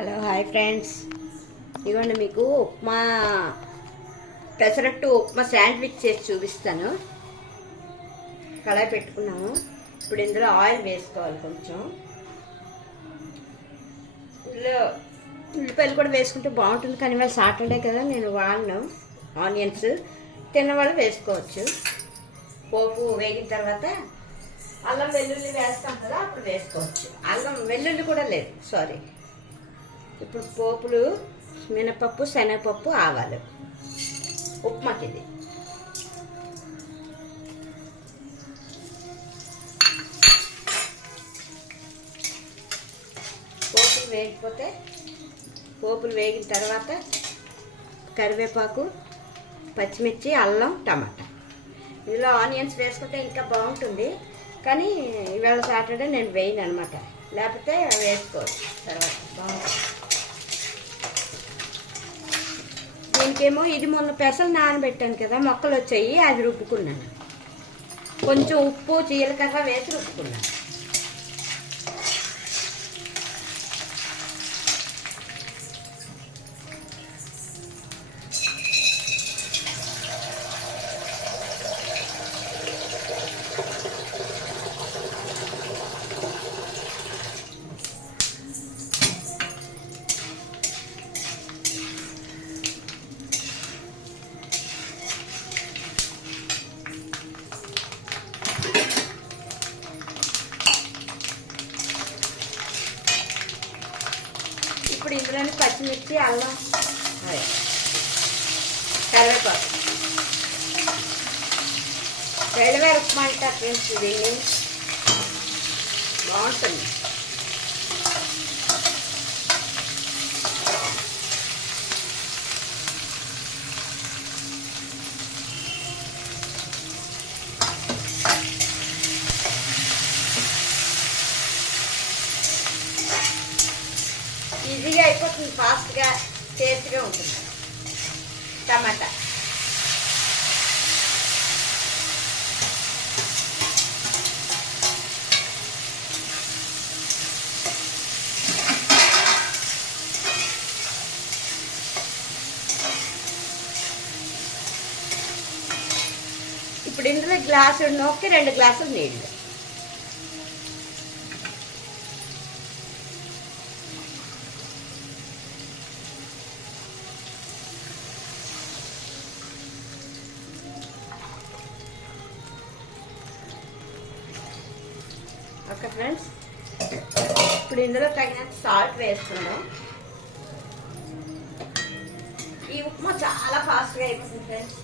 Hello hi friends, ఇదిగోండి మీకు upma pesarattu upma sandwich చేసి చూపిస్తాను. కడాయి పెట్టుకున్నాము. ఇప్పుడు ఇందులో ఆయిల్ వేసుకోవాలి. కొంచెం ఇందులో ఉల్లిపాయలు కూడా వేసుకుంటే బాగుంటుంది, కానీ వాళ్ళు సాటర్డే కదా నేను వాడను. ఆనియన్స్ తిన్నవాళ్ళు వేసుకోవచ్చు. పోపు వేగిన తర్వాత అల్లం వెల్లుల్లి వేస్తాం కదా, అప్పుడు వేసుకోవచ్చు. అల్లం వెల్లుల్లి కూడా లేదు, సారీ. ఇప్పుడు పోపులు మినపప్పు, శనగపప్పు, ఆవాలు ఉప్మాకి ఇది. పోపులు వేగిన తర్వాత కరివేపాకు, పచ్చిమిర్చి, అల్లం, టమాటా. ఇందులో ఆనియన్స్ వేసుకుంటే ఇంకా బాగుంటుంది, కానీ ఇవాళ సాటర్డే నేను వేయను అనమాట. లేకపోతే వేసుకోవచ్చు తర్వాత బాగుంటుంది. దీనికేమో ఇది మొన్న పెసలు నానబెట్టాను కదా, మొక్కలు వచ్చాయి, అది రుబ్బుకున్నాను. కొంచెం ఉప్పు, జీలకర్ర వేసి రుబ్బుకున్నాను. ఇప్పుడు ఇందులోని పచ్చిమిర్చి, అల్లం, కరివేపాకు, వేడివేడి ఉప్మా అంటారు ఫ్రెండ్స్. దీన్ని బాగుంటుంది. ఈజీగా అయిపోతుంది, ఫాస్ట్గా, టేస్ట్గా ఉంటుంది. టమాటా, ఇప్పుడు ఇందులో గ్లాసు నొక్కి 2 గ్లాసులు నీళ్ళు. ఓకే ఫ్రెండ్స్, ఇప్పుడు ఇందులో తగినంత సాల్ట్ వేసుకుందాం. ఈ ఉప్మా చాలా ఫాస్ట్గా అయిపోతుంది ఫ్రెండ్స్.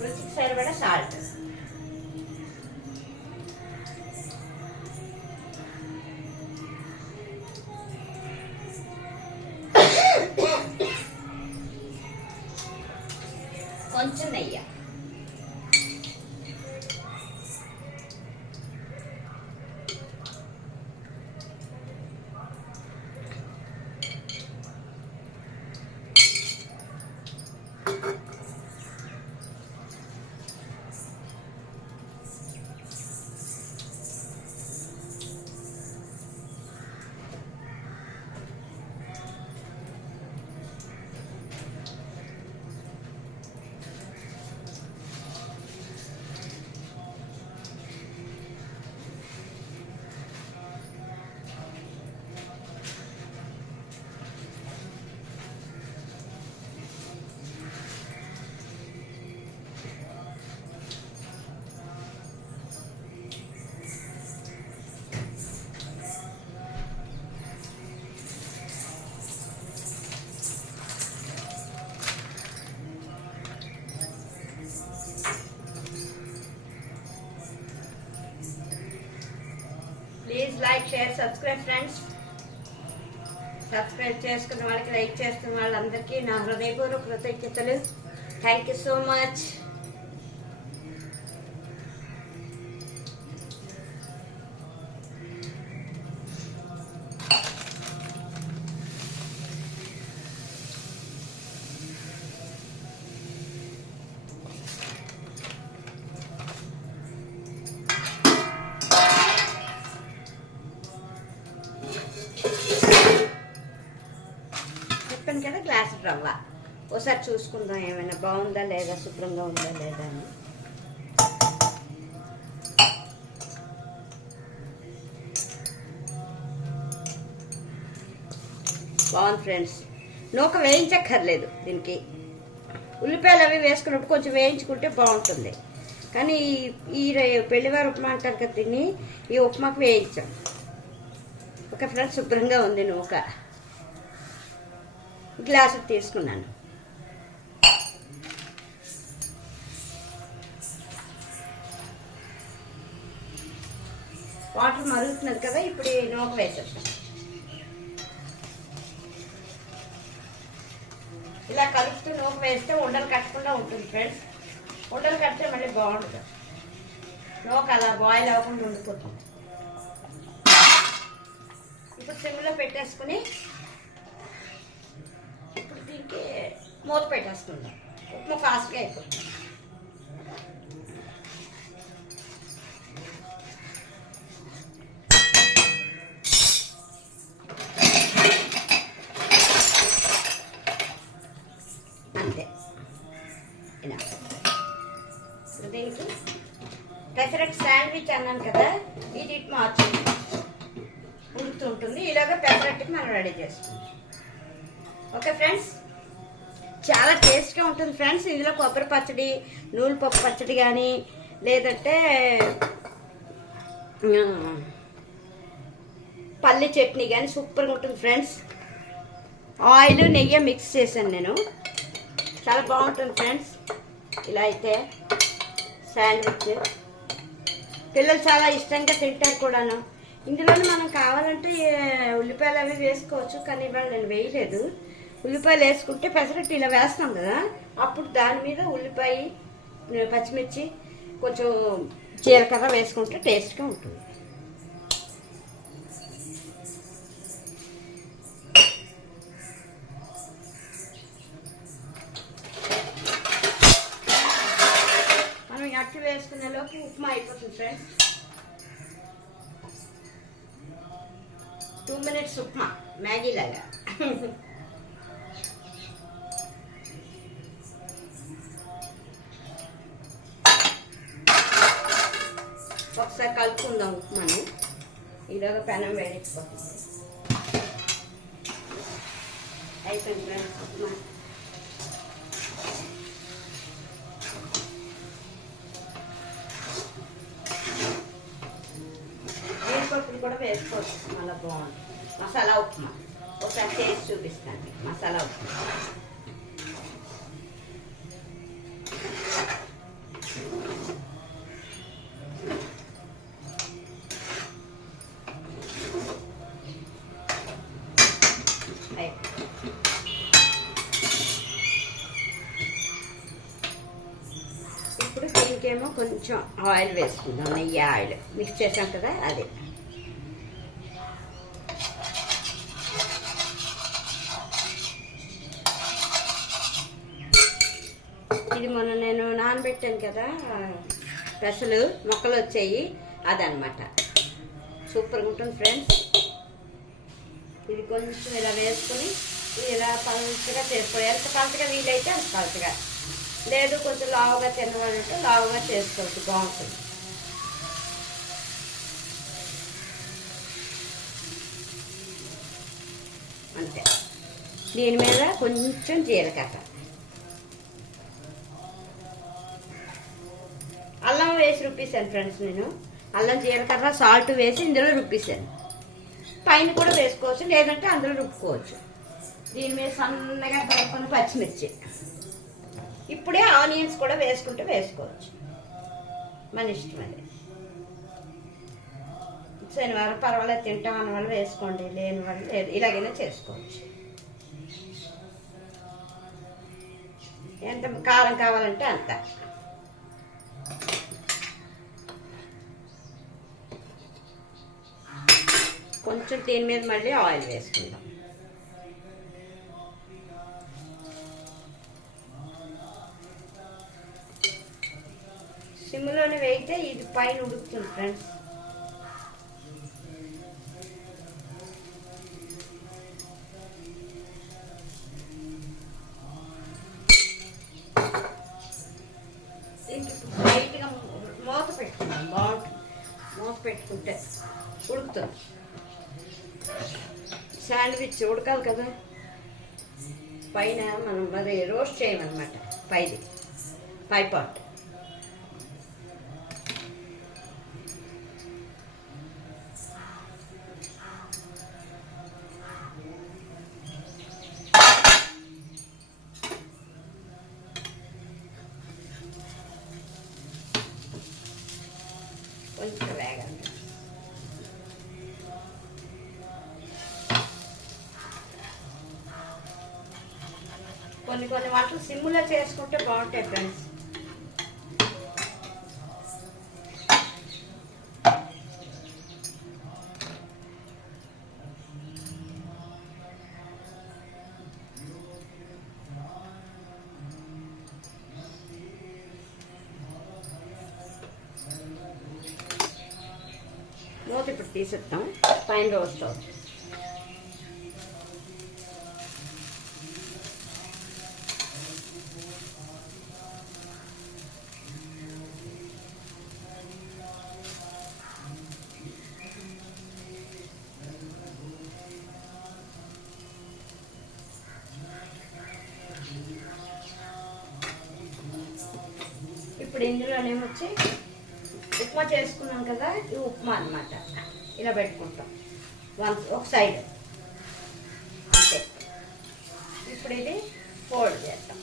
రుచికి సరిపడా సాల్ట్. కొంచెం నెయ్యి. Please like, share, subscribe friends. Subscribe చేసుకున్న వాళ్ళకి, లైక్ చేస్తున్న వాళ్ళందరికీ నా హృదయపూర్వక కృతజ్ఞతలు. Thank you so much. రవ్వ. ఒకసారి చూసుకుందాం ఏమైనా బాగుందా లేదా, శుభ్రంగా ఉందా లేదా అని. బాగుంది ఫ్రెండ్స్. నూక వేయించక్కర్లేదు దీనికి. ఉల్లిపాయలు అవి వేసుకున్నప్పుడు కొంచెం వేయించుకుంటే బాగుంటుంది. కానీ ఈ పెళ్లివారు ఉప్మా అంటారు కదా, దీన్ని ఈ ఉప్మాకు వేయించాం. ఓకే ఫ్రెండ్స్, శుభ్రంగా ఉంది నూక. గ్లాసు తీసుకున్నాను. వాటర్ మరుగుతున్నది కదా, ఇప్పుడు ఈ నూక వేసేస్తాం. ఇలా కలుపుతూ నూక వేస్తే ఉండలు కట్టకుండా ఉంటుంది ఫ్రెండ్స్. ఉండలు కడితే మళ్ళీ బాగుంటుంది. నూక అలా బాయిల్ అవ్వకుండా ఉండిపోతుంది. ఇప్పుడు సిమ్లో పెట్టేసుకుని ఇప్పుడు దీనికి మూత పెట్టేసుకుందాం. ఉప్మా ఫాస్ట్గా అయిపోతుంది. అంతే. ఇలా ఇప్పుడు దీనికి పెసరట్ శాండ్విచ్ అన్నాను కదా, ఇది మార్చుకుంటాం. ఉడుకుతుంటుంది. ఇలాగ పెసరట్టుకి మనం రెడీ చేసుకుంటాం. ఓకే ఫ్రెండ్స్, చాలా టేస్ట్గా ఉంటుంది ఫ్రెండ్స్. ఇందులో కొబ్బరి పచ్చడి, నూనెపప్పు పచ్చడి కానీ లేదంటే పల్లి చట్నీ కానీ సూపర్గా ఉంటుంది ఫ్రెండ్స్. ఆయిల్ నెయ్యి మిక్స్ చేశాను నేను. చాలా బాగుంటుంది ఫ్రెండ్స్. ఇలా అయితే శాండ్విచ్ పిల్లలు చాలా ఇష్టంగా తింటారు కూడాను. ఇందులో మనం కావాలంటే ఉల్లిపాయలు అవి వేసుకోవచ్చు, కానీ ఇవాళ నేను వేయలేదు. ఉల్లిపాయలు వేసుకుంటే పెసరట్టు ఇలా వేస్తాం కదా, అప్పుడు దాని మీద ఉల్లిపాయ, పచ్చిమిర్చి, కొంచెం జీలకర్ర వేసుకుంటే టేస్ట్గా ఉంటుంది. మనం అట్టు వేసుకునేలోపు ఉప్మా అయిపోతుంది ఫ్రెండ్స్. 2 minutes ఉప్మా, మ్యాగీ లాగా. ఒకసారి కలుపుకుందాం ఉప్మాని. ఈలోగా పెనం వేడిపోతుంది. అయిపోయింది ఫ్రెండ్స్ ఉప్మా. జీడిపప్పులు కూడా వేసుకోవచ్చు, మళ్ళీ బాగుంటుంది. మసాలా ఉప్మా ఒకసారి చేసి చూపిస్తాను. మసాలా ఉప్మా ఇప్పుడు దీనికేమో కొంచెం ఆయిల్ వేసుకుందాం. నెయ్యి ఆయిల్ మిక్స్ చేసాం కదా, అదే. ఇది మొన్న నేను నానబెట్టాను కదా, పెసలు మొక్కలు వచ్చాయి, అదనమాట. సూపర్గా ఉంటుంది ఫ్రెండ్స్. ఇది కొంచెం ఇలా వేసుకొని ఇలా పలుచగా చేసుకోవాలి. ఎంత పలుచగా వీలైతే అంత పలుచగా, లేదు కొంచెం లావుగా తినవాలంటే లావుగా చేసుకోవచ్చు, బాగుంటుంది. అంతే. దీని మీద కొంచెం జీలకర్ర, అల్లం వేసి రుబ్బేసాను ఫ్రెండ్స్. నేను అల్లం, జీలకర్ర, సాల్ట్ వేసి ఇందులో రుబ్బేసాను. పైన కూడా వేసుకోవచ్చు, లేదంటే అందులో రుబ్బుకోవచ్చు. దీని మీద సన్నగా కలుపుకొని పచ్చిమిర్చి, ఇప్పుడే ఆనియన్స్ కూడా వేసుకుంటే వేసుకోవచ్చు, మన ఇష్టం. అది శనివారం పర్వాలేదు తింటాం అన్న వాళ్ళు వేసుకోండి, లేని వాళ్ళు లేదు, ఇలాగైనా చేసుకోవచ్చు. ఎంత కారం కావాలంటే అంత. కొంచెం దీని మీద మళ్ళీ ఆయిల్ వేసుకుందాం. సిమ్లోనే వేయితే ఇది పైన ఉడుకుతుంది ఫ్రెండ్స్. పెట్టుకుంటే ఉడుకుతుంది. శాండ్విచ్ ఉడకాలి కదా, పైన మనం అది రోస్ట్ చేయమన్నమాట. పై పార్ట్ కొంచెం వేగాలి. కొన్ని వంటలు సిమ్లో చేసుకుంటే బాగుంటాయి ఫ్రెండ్స్. మూత ఇప్పుడు తీసేస్తాం, పైన రోస్ట్ అవుతుంది. ఇప్పుడు ఇందులోనేమొచ్చి ఉప్మా చేసుకున్నాం కదా, ఈ ఉప్మా అన్నమాట ఇలా పెట్టుకుంటాం ఒక సైడ్ అంతే. ఇప్పుడు ఇది ఫోల్డ్ చేస్తాం.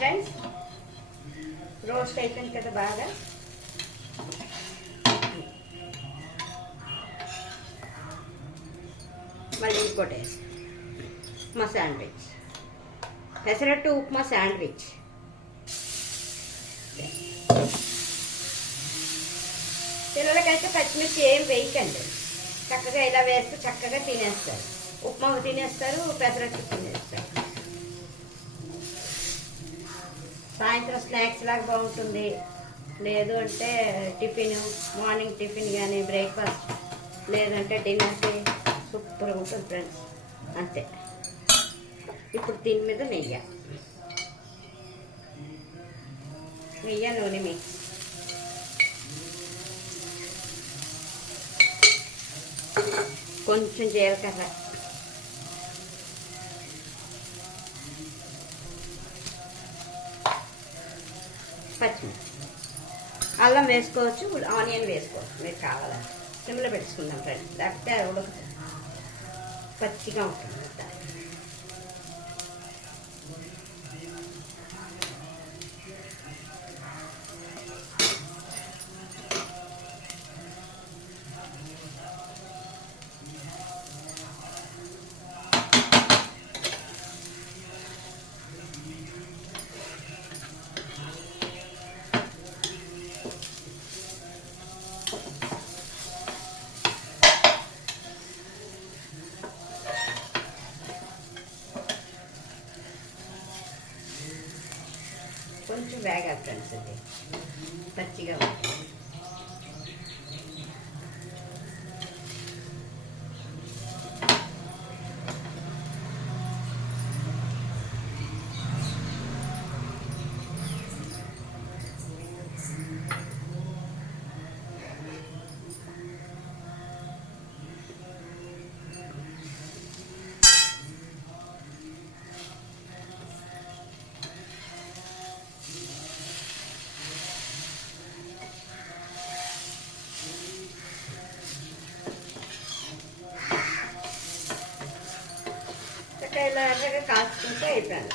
ఫ్రెండ్స్, రోస్ట్ అయిపోయింది కదా బాగా. మళ్ళీ ఇంకోటి వేసి ఉప్మా శాండ్విచ్, పెసరట్టు ఉప్మా శాండ్విచ్. పిల్లలకైతే పచ్చిమిర్చి ఏం వేయకండి, చక్కగా ఇలా వేస్తే చక్కగా తినేస్తారు. ఉప్మా తినేస్తారు, పెసరట్టు తినేస్తారు. సాయంత్రం స్నాక్స్ లాగా బాగుంటుంది. లేదు అంటే టిఫిన్, మార్నింగ్ టిఫిన్ కానీ బ్రేక్ఫాస్ట్, లేదంటే డిన్నర్కి సూపర్గా ఉంటుంది ఫ్రెండ్స్. అంతే. ఇప్పుడు దీని మీద నెయ్యి నూనె మిక్స్, కొంచెం జీలకర్ర, పచ్చిమిర్చి, అల్లం వేసుకోవచ్చు, ఆనియన్ వేసుకోవచ్చు మీరు కావాలంటే. సిమ్లో పెట్టుకుందాం ఫ్రెండ్స్, లేకపోతే ఉడకదు, పచ్చిగా ఉంటుంది. కొంచెం వేగాలి ఫ్రెండ్స్, అది పచ్చిగా ఉంటుంది. ఇలా ఎర్రగా కాల్చుకుంటే అయిపోయింది.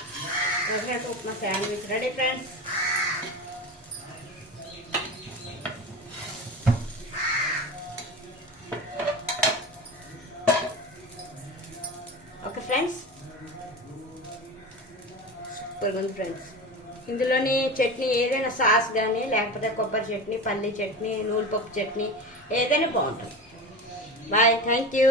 ఎర్రగా upma sandwich ready friends. Okay friends, సూపర్గా ఉంది ఫ్రెండ్స్. ఇందులోని చట్నీ ఏదైనా సాస్ కానీ, లేకపోతే కొబ్బరి చట్నీ, పల్లి చట్నీ, నూనెపప్పు చట్నీ ఏదైనా బాగుంటుంది. Bye, thank you.